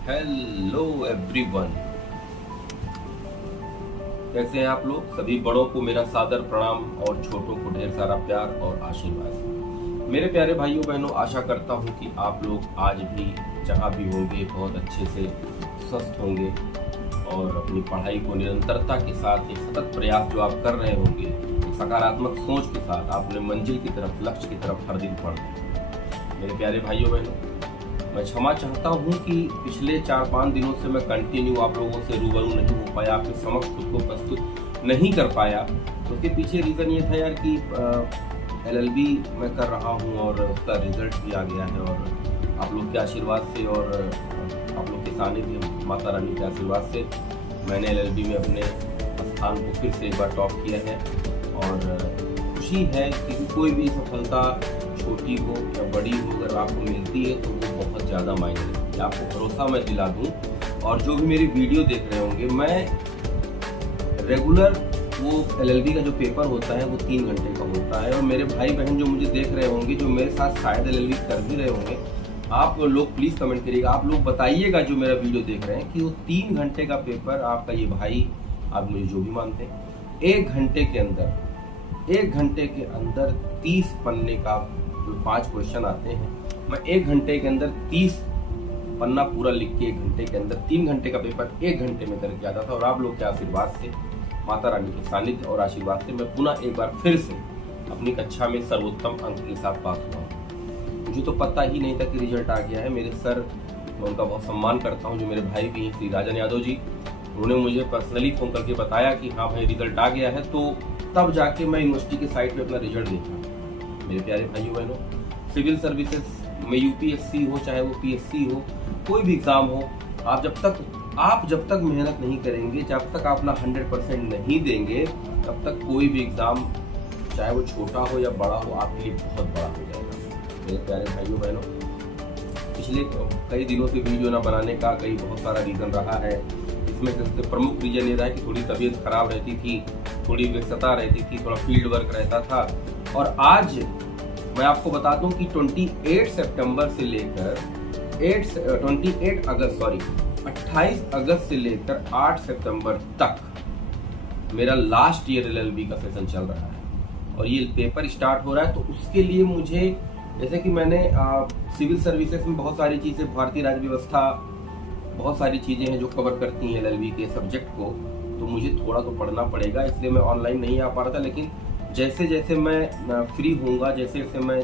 Hello everyone, कैसे हैं आप लोग। सभी बड़ों को मेरा सादर प्रणाम और छोटों को ढेर सारा प्यार और आशीर्वाद। मेरे प्यारे भाइयों बहनों, आशा करता हूं कि आप लोग आज भी जहां भी होंगे बहुत अच्छे से स्वस्थ होंगे और अपनी पढ़ाई को निरंतरता के साथ एक सतत प्रयास जो आप कर रहे होंगे, एक सकारात्मक सोच के साथ आप अपने मंजिल की तरफ, लक्ष्य की तरफ हर दिन बढ़ रहे हैं। मेरे प्यारे भाइयों बहनों, मैं क्षमा चाहता हूं कि पिछले 4-5 दिनों से मैं कंटिन्यू आप लोगों से रूबरू नहीं हो पाया, आपके समक्ष खुद को प्रस्तुत नहीं कर पाया। उसके पीछे रीज़न ये था यार कि LLB मैं कर रहा हूं और उसका रिजल्ट भी आ गया है और आप लोग के आशीर्वाद से और आप लोग के सानिध्य, माता रानी के आशीर्वाद से मैंने LLB में अपने स्थान को फिर से एक बार टॉप किया है। और खुशी है कि कोई भी सफलता छोटी हो या बड़ी हो, अगर आपको मिलती है तो वो बहुत ज़्यादा मायने रखती है। आपको भरोसा मैं दिला दूं, और जो भी मेरी वीडियो देख रहे होंगे, मैं रेगुलर वो LLB का जो पेपर होता है वो 3 घंटे का होता है। और मेरे भाई बहन जो मुझे देख रहे होंगे, जो मेरे साथ शायद LLB कर भी रहे होंगे, आप लोग प्लीज़ कमेंट करिएगा, आप लोग बताइएगा जो मेरा वीडियो देख रहे हैं कि वो 3 घंटे का पेपर आपका ये भाई, आप मुझे जो भी मानते हैं, 1 घंटे के अंदर 30 पन्ने का जो 5 क्वेश्चन आते हैं, मैं 1 घंटे के अंदर 30 पन्ना पूरा लिख के 1 घंटे के अंदर 3 घंटे का पेपर 1 घंटे में करके आता था। और आप लोग के आशीर्वाद से, माता रानी के सानिध्य और आशीर्वाद से मैं पुनः एक बार फिर से अपनी कक्षा में सर्वोत्तम अंक के साथ पास हुआ। मुझे तो पता ही नहीं था कि रिजल्ट आ गया है। मेरे सर, मैं उनका बहुत सम्मान करता हूँ, जो मेरे भाई भी हैं, श्री राजन यादव जी, उन्होंने मुझे पर्सनली फ़ोन करके बताया कि हाँ भाई रिजल्ट आ गया है। तो तब जाके मैं यूनिवर्सिटी के साइट पे अपना रिजल्ट देखा। मेरे प्यारे भाइयों बहनों, सिविल सर्विसेज में UPSC हो चाहे वो PSC हो, कोई भी एग्ज़ाम हो, आप जब तक मेहनत नहीं करेंगे, जब तक आप अपना 100% नहीं देंगे, तब तक कोई भी एग्ज़ाम, चाहे वो छोटा हो या बड़ा हो, आपके लिए बहुत बड़ा हो जाएगा। मेरे प्यारे भाइयों बहनों, पिछले कई दिनों से वीडियो ना बनाने का बहुत सारा रीज़न रहा है। इसमें सबसे प्रमुख रीज़न ये रहा है कि थोड़ी तबीयत खराब रहती थी, थोड़ी व्यस्तता रहती थी, थोड़ा फील्ड वर्क रहता था। और आज मैं आपको बता दूं कि 28 अगस्त से लेकर 8 सितंबर तक मेरा लास्ट ईयर LLB का सेशन चल रहा है और ये पेपर स्टार्ट हो रहा है। तो उसके लिए मुझे, जैसे कि मैंने सिविल सर्विसेज में बहुत सारी चीज़ें, भारतीय राज्य व्यवस्था, बहुत सारी चीज़ें हैं जो कवर करती हैं LLB के सब्जेक्ट को, तो मुझे थोड़ा तो पढ़ना पड़ेगा, इसलिए मैं ऑनलाइन नहीं आ पा रहा था। लेकिन जैसे जैसे मैं फ्री होऊंगा, जैसे जैसे मैं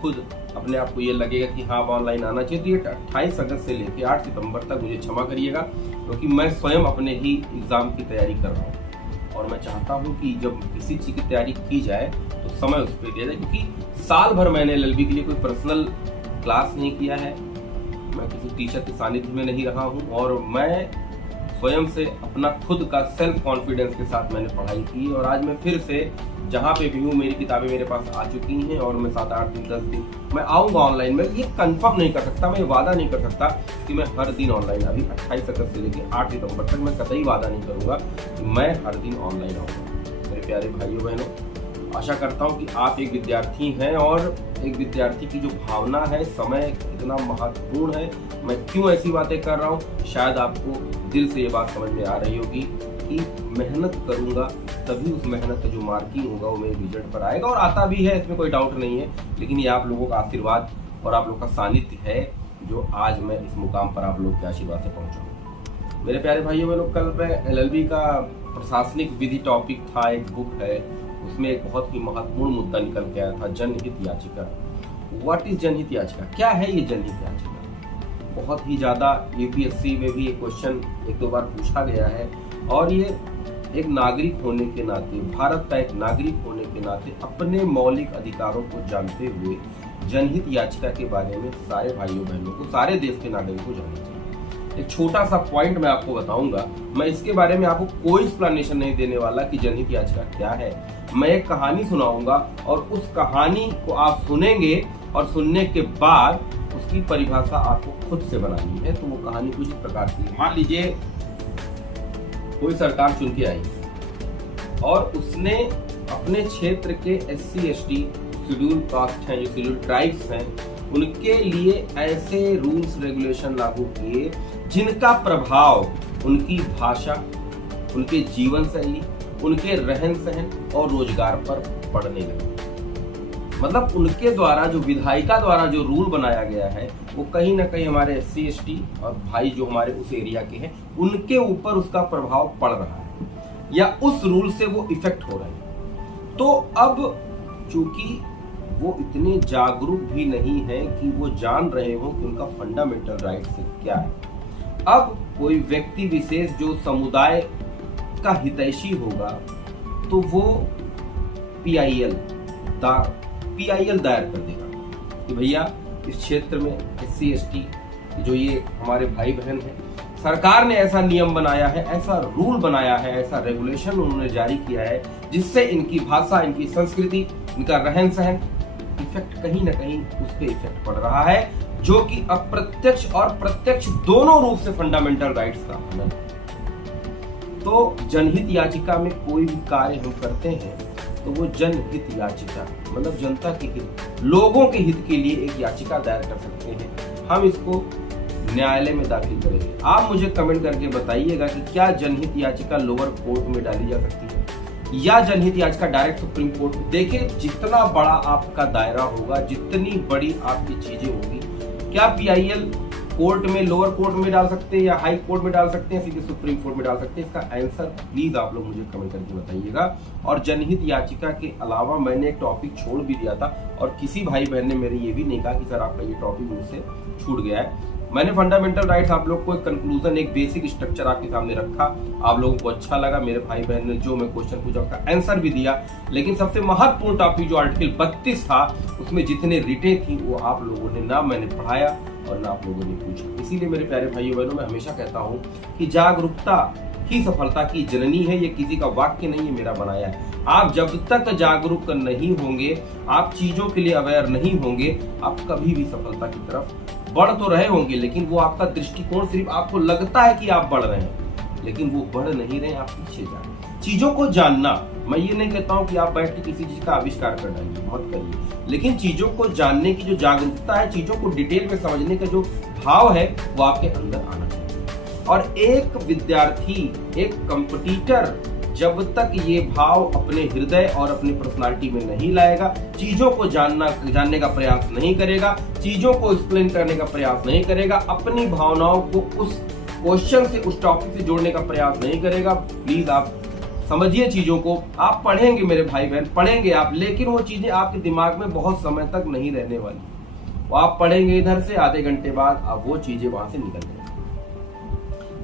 खुद अपने आप को ये लगेगा कि हाँ अब ऑनलाइन आना चाहिए, तो ये 28 अगस्त से लेकर 8 सितंबर तक मुझे क्षमा करिएगा, क्योंकि मैं स्वयं अपने ही एग्ज़ाम की तैयारी कर रहा हूँ। और मैं चाहता हूँ कि जब किसी चीज़ की तैयारी की जाए तो समय उस पर दिया जाए, क्योंकि साल भर मैंने LLB के लिए कोई पर्सनल क्लास नहीं किया है, मैं किसी टीचर के सानिध्य में नहीं रहा हूँ, और मैं स्वयं से अपना खुद का सेल्फ कॉन्फिडेंस के साथ मैंने पढ़ाई की। और आज मैं फिर से जहाँ पे भी हूँ, मेरी किताबें मेरे पास आ चुकी हैं और मैं 7-8 दिन 10 दिन मैं आऊँगा ऑनलाइन। मैं ये कंफर्म नहीं कर सकता, मैं ये वादा नहीं कर सकता कि मैं हर दिन ऑनलाइन, अभी 28 अगस्त से लेकर 8 सितंबर तक मैं कतई वादा नहीं करूँगा कि मैं हर दिन ऑनलाइन आऊँगा। मेरे प्यारे भाइयों बहनों, आशा करता हूँ कि आप एक विद्यार्थी हैं और एक विद्यार्थी की जो भावना है, समय कितना महत्वपूर्ण है। मैं क्यों ऐसी बातें कर रहा हूँ, शायद आपको दिल से ये बात समझ में आ रही होगी कि मेहनत करूँगा तभी उस मेहनत का जो मार्किंग होगा वो मेरे रिजल्ट पर आएगा, और आता भी है, इसमें कोई डाउट नहीं है। लेकिन ये आप लोगों का आशीर्वाद और आप लोगों का सानिध्य है जो आज मैं इस मुकाम पर आप लोग के आशीर्वाद से पहुँचा हूँ। मेरे प्यारे भाइयों बहनों, कल मैं LLB का प्रशासनिक विधि टॉपिक था, एक बुक है, उसमें एक बहुत ही महत्वपूर्ण मुद्दा निकल के आया था, जनहित याचिका। व्हाट इज जनहित याचिका, क्या है ये जनहित याचिका? बहुत ही ज़्यादा UPSC में भी ये क्वेश्चन 1-2 बार पूछा गया है, और ये एक नागरिक होने के नाते, भारत का एक नागरिक होने के नाते, अपने मौलिक अधिकारों को जानते हुए जनहित याचिका के बारे में सारे भाइयों बहनों को, सारे देश के नागरिकों को जानना चाहिए। एक छोटा सा पॉइंट मैं आपको बताऊंगा, मैं इसके बारे में आपको कोई एक्सप्लेनेशन नहीं देने वाला कि जनहित याचिका क्या है। मैं एक कहानी सुनाऊंगा और उस कहानी को आप सुनेंगे, और सुनने के बाद उसकी परिभाषा आपको खुद से बनानी है। तो वो कहानी कुछ इस प्रकार की, मान लीजिए कोई सरकार चुन के आई और उसने अपने क्षेत्र के SC ST शेड्यूल कास्ट हैं, जो शेड्यूल ट्राइब्स हैं, उनके लिए ऐसे रूल्स रेगुलेशन लागू किए जिनका प्रभाव उनकी भाषा, उनके जीवन शैली, उनके रहन सहन और रोजगार पर पड़ने लगे। मतलब उनके द्वारा जो विधायिका द्वारा जो रूल बनाया गया है वो कहीं ना कहीं हमारे SC ST और भाई जो हमारे उस एरिया के हैं उनके ऊपर उसका प्रभाव पड़ रहा है या उस रूल से वो इफेक्ट हो रहे हैं। तो अब चूंकि वो इतने जागरूक भी नहीं है कि वो जान रहे हो कि उनका फंडामेंटल राइट से क्या है। अब कोई व्यक्ति विशेष जो समुदाय का हितैषी होगा तो वो PIL दायर कर देगा कि भैया इस क्षेत्र में SC ST जो ये हमारे भाई बहन हैं, सरकार ने ऐसा नियम बनाया है, ऐसा रूल बनाया है, ऐसा रेगुलेशन उन्होंने जारी किया है जिससे इनकी भाषा, इनकी संस्कृति, इनका रहन सहन इफेक्ट कहीं ना कहीं उस पर इफेक्ट पड़ रहा है, जो कि अप्रत्यक्ष और प्रत्यक्ष दोनों रूप से फंडामेंटल राइट्स का हनन। तो जनहित याचिका में कोई भी कार्य हम करते हैं तो वो जनहित याचिका मतलब जनता के हित, लोगों के हित के लिए एक याचिका दायर कर सकते हैं। हम इसको न्यायालय में दाखिल करेंगे। आप मुझे कमेंट करके बताइएगा कि क्या जनहित याचिका लोअर कोर्ट में डाली जा सकती है या जनहित याचिका डायरेक्ट सुप्रीम कोर्ट में। देखिए जितना बड़ा आपका दायरा होगा, जितनी बड़ी आपकी चीजें होगी, क्या PIL कोर्ट में, लोअर कोर्ट में डाल सकते हैं या हाई कोर्ट में डाल सकते हैं, सीधे सुप्रीम कोर्ट में डाल सकते हैं? इसका आंसर प्लीज आप लोग मुझे कमेंट करके बताइएगा। और जनहित याचिका के अलावा मैंने एक टॉपिक छोड़ भी दिया था और किसी भाई बहन ने मेरे ये भी नहीं कहा कि सर आपका ये टॉपिक मुझसे छूट गया है। मैंने फंडामेंटल राइट्स आप लोग को एक कंक्लूजन, एक बेसिक स्ट्रक्चर आपके सामने रखा, आप लोगों को अच्छा लगा। मेरे भाई बहन ने जो मैं क्वेश्चन पूछा उसका आंसर भी दिया, लेकिन सबसे महत्वपूर्ण टॉपिक जो आर्टिकल 32 था उसमें जितने रिटें थी वो आप लोगों ने ना मैंने पढ़ाया और ना आप लोगों ने पूछा। इसीलिए मेरे प्यारे भाइयों बहनों, मैं हमेशा कहता हूँ कि जागरूकता ही सफलता की जननी है। ये किसी का वाक्य नहीं है, मेरा बनाया है। आप जब तक जागरूक नहीं होंगे, आप चीजों के लिए अवेयर नहीं होंगे, आप कभी भी सफलता की तरफ बढ़ तो रहे होंगे, लेकिन वो आपका दृष्टिकोण सिर्फ आपको लगता है कि आप बढ़ रहे हैं, लेकिन वो बढ़ नहीं रहे, आप पीछे जा रहे हैं। चीजों को जानना, मैं ये नहीं कहता हूँ कि आप बैठ के किसी चीज का आविष्कार कर डालिए, मत करिए, लेकिन चीजों को जानने की जो जागरूकता है, चीजों को डिटेल में समझने का जो भाव है वो आपके अंदर आना चाहिए। और एक विद्यार्थी, एक कंपटीटर जब तक ये भाव अपने हृदय और अपनी पर्सनालिटी में नहीं लाएगा, चीजों को जानने का प्रयास नहीं करेगा, चीजों को एक्सप्लेन करने का प्रयास नहीं करेगा, अपनी भावनाओं को उस क्वेश्चन से, उस टॉपिक से जोड़ने का प्रयास नहीं करेगा, प्लीज आप समझिए चीजों को। आप पढ़ेंगे मेरे भाई बहन, पढ़ेंगे आप, लेकिन वो चीजें आपके दिमाग में बहुत समय तक नहीं रहने वाली। वो आप पढ़ेंगे इधर से, आधे घंटे बाद अब वो चीजें वहां से निकल जाएंगी।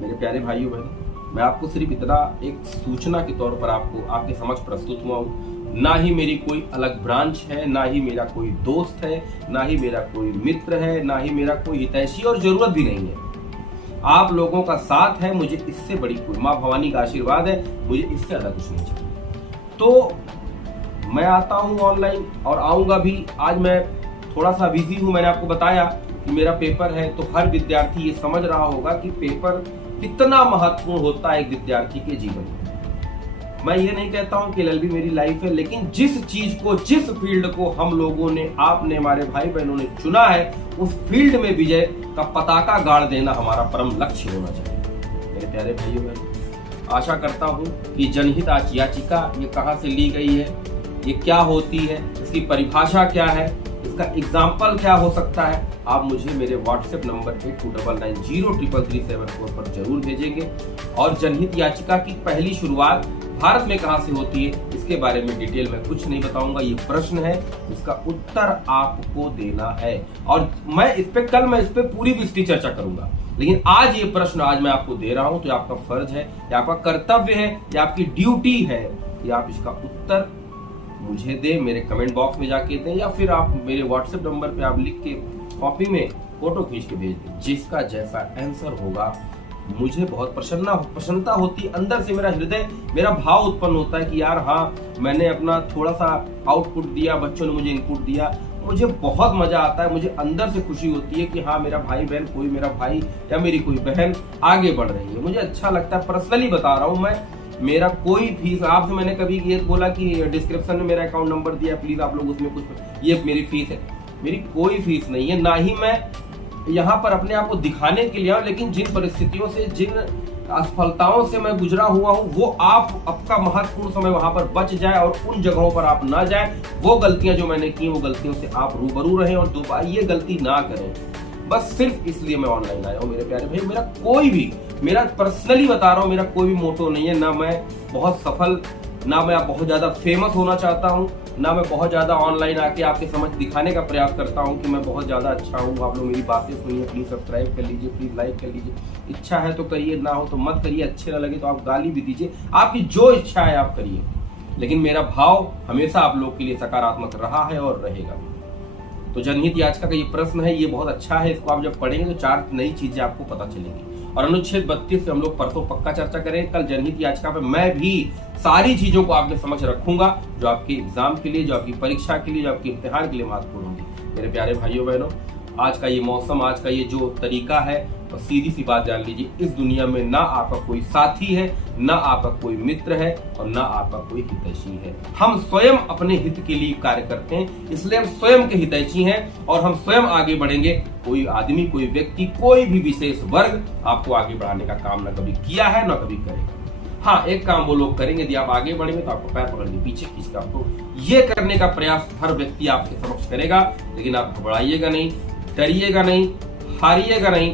मेरे प्यारे भाइयों बहन, मैं आपको सिर्फ इतना एक सूचना के तौर पर आपको आपके समक्ष प्रस्तुत हुआ हूँ। ना ही मेरी कोई अलग ब्रांच है, ना ही मेरा कोई दोस्त है, ना ही मेरा कोई मित्र है, ना ही मेरा कोई हितैषी, और जरूरत भी नहीं है। आप लोगों का साथ है, मुझे इससे बड़ी कोई, माँ भवानी का आशीर्वाद है, मुझे इससे अलग कुछ नहीं चाहिए। तो मैं आता हूँ ऑनलाइन और आऊंगा भी। आज मैं थोड़ा सा बिजी हूँ, मैंने आपको बताया कि मेरा पेपर है, तो हर विद्यार्थी ये समझ रहा होगा कि पेपर कितना महत्वपूर्ण होता है एक विद्यार्थी के जीवन में। मैं ये नहीं कहता हूं कि LLB मेरी लाइफ है, लेकिन जिस चीज को, जिस फील्ड को हम लोगों ने, आपने, हमारे भाई बहनों ने चुना है, उस फील्ड में विजय का पताका गाड़ देना हमारा परम लक्ष्य होना चाहिए। मेरे प्यारे भाइयों बहनों, आशा करता हूं कि जनहित याचिका ये कहां से ली गई है, ये क्या होती है, इसकी परिभाषा क्या है, इसका एग्जाम्पल क्या हो सकता है, आप मुझे मेरे व्हाट्सएप नंबर 8299033374 पर जरूर भेजेंगे। और जनहित याचिका की पहली शुरुआत भारत में कहां से होती है, इसके बारे में डिटेल में कुछ नहीं बताऊंगा। ये प्रश्न है, इसका उत्तर आपको देना है, और मैं इस पे पूरी विस्तृत चर्चा करूंगा। लेकिन आज ये प्रश्न आज मैं आपको दे रहा हूं, तो आपका फर्ज है, या आपका कर्तव्य है, या आपकी ड्यूटी है कि आप इसका उत्तर मुझे दें, मेरे कमेंट बॉक्स में जाके दें, या फिर आप मेरे व्हाट्सएप नंबर पे आप लिख के कॉपी में फोटो खींच के भेज दें। जिसका जैसा आंसर होगा मुझे बहुत प्रसन्नता होती है, अंदर से मेरा हृदय, मेरा भाव उत्पन्न होता है कि यार हाँ, मैंने अपना थोड़ा सा आउटपुट दिया, बच्चों ने मुझे इनपुट दिया, मुझे बहुत मजा आता है, मुझे अंदर से खुशी होती है कि हाँ, मेरा भाई बहन, कोई मेरा भाई या मेरी कोई बहन आगे बढ़ रही है, मुझे अच्छा लगता है। पर्सनली बता रहा हूँ मैं, मेरा कोई फीस, आपसे मैंने कभी ये बोला कि डिस्क्रिप्शन में मेरा अकाउंट नंबर दिया, प्लीज आप लोग उसमें कुछ, ये मेरी फीस है, मेरी कोई फीस नहीं है, ना ही मैं यहाँ पर अपने आप को दिखाने के लिए आऊं, लेकिन जिन परिस्थितियों से, जिन असफलताओं से मैं गुजरा हुआ हूँ, वो आपका महत्वपूर्ण समय वहां पर बच जाए और उन जगहों पर आप ना जाए। वो गलतियां जो मैंने की, वो गलतियों से आप रूबरू रहें और दोबारा ये गलती ना करें। बस सिर्फ इसलिए मैं ऑनलाइन आया हूँ मेरे प्यारे भाई। मेरा कोई भी, मेरा पर्सनली बता रहा हूँ, मेरा कोई भी मोटो नहीं है, ना मैं बहुत सफल, ना मैं बहुत ज्यादा फेमस होना चाहता हूँ, ना मैं बहुत ज्यादा ऑनलाइन आके आपके समझ दिखाने का प्रयास करता हूँ कि मैं बहुत ज्यादा अच्छा हूँ। आप लोग मेरी बातें सुनिए, प्लीज सब्सक्राइब कर लीजिए, प्लीज लाइक कर लीजिए। इच्छा है तो करिए, ना हो तो मत करिए। अच्छे ना लगे तो आप गाली भी दीजिए, आपकी जो इच्छा है आप करिए, लेकिन मेरा भाव हमेशा आप लोग के लिए सकारात्मक रहा है और रहेगा। तो जनहित याचिका का ये प्रश्न है, ये बहुत अच्छा है। इसको आप जब पढ़ेंगे तो 4 नई चीजें आपको पता चलेंगी। और अनुच्छेद 32 से हम लोग परसों पक्का चर्चा करेंगे। कल जनहित याचिका पे मैं भी सारी चीजों को आपके समक्ष रखूंगा, जो आपके एग्जाम के लिए, जो आपकी परीक्षा के लिए, जो आपके इम्तिहान के लिए महत्वपूर्ण होंगी। मेरे प्यारे भाइयों बहनों, आज का ये मौसम, आज का ये जो तरीका है, तो सीधी सी बात जान लीजिए, इस दुनिया में ना आपका कोई साथी है, ना आपका कोई मित्र है और ना आपका कोई हितैषी है। हम स्वयं अपने हित के लिए कार्य करते हैं, इसलिए हम स्वयं के हितैषी हैं और हम स्वयं आगे बढ़ेंगे। कोई आदमी, कोई व्यक्ति, कोई भी विशेष वर्ग आपको आगे बढ़ाने का काम ना कभी किया है, ना कभी करेगा। हाँ, एक काम वो लोग करेंगे, यदि आप आगे बढ़ेंगे तो आपको पैर पकड़ के पीछे खींचकर आपको ये करने का प्रयास हर व्यक्ति आपके समक्ष करेगा। लेकिन आप घबराइएगा नहीं, डरिएगा नहीं, हारिएगा नहीं,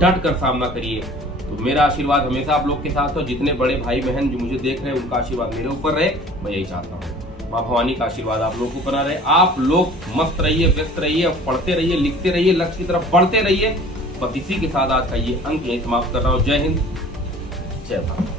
डट कर सामना करिए। तो मेरा आशीर्वाद हमेशा आप लोग के साथ हो। जितने बड़े भाई बहन जो मुझे देख रहे हैं, उनका आशीर्वाद मेरे ऊपर रहे, मैं यही चाहता हूँ। माँ भवानी का आशीर्वाद आप लोग को बना रहे। आप लोग मस्त रहिए, व्यस्त रहिए, पढ़ते रहिए, लिखते रहिए, लक्ष्य की तरफ बढ़ते रहिए। बस इसी के साथ आज का ये अंक यही समाप्त कर रहा हूँ। जय हिंद, जय भारत।